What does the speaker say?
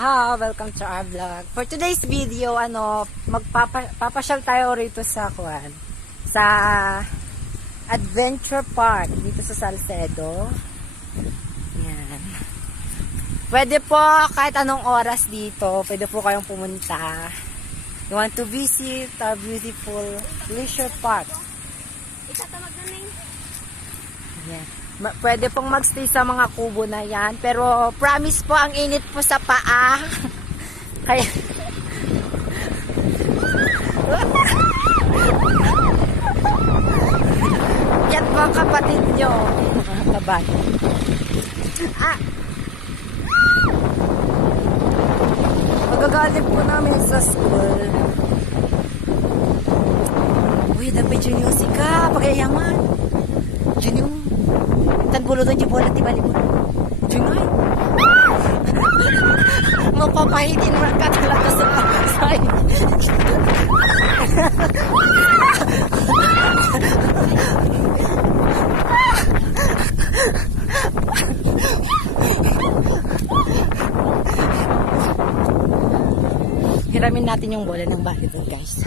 Ha, welcome to our vlog. For today's video, magpapasyal tayo rito sa sa Adventure Park dito sa Salcedo. Yan. Pwede po kahit anong oras dito, pwede po kayong pumunta. You want to visit our beautiful leisure park. Itatamag na rin. Yan. Pwede pong magstay sa mga kubo na yan. Pero promise po, ang init po sa paa. Kaya yan po ang kapatid nyo. Kabay. Magagaling po namin sa school. Uy, dapat Junior ka. Pagayaman. Junior. Tan bulo doon yung bola, tiba libon. Jungay. Mapapahitin mo ka talaga sa side. Hiramin natin yung bola ng volleyball, guys.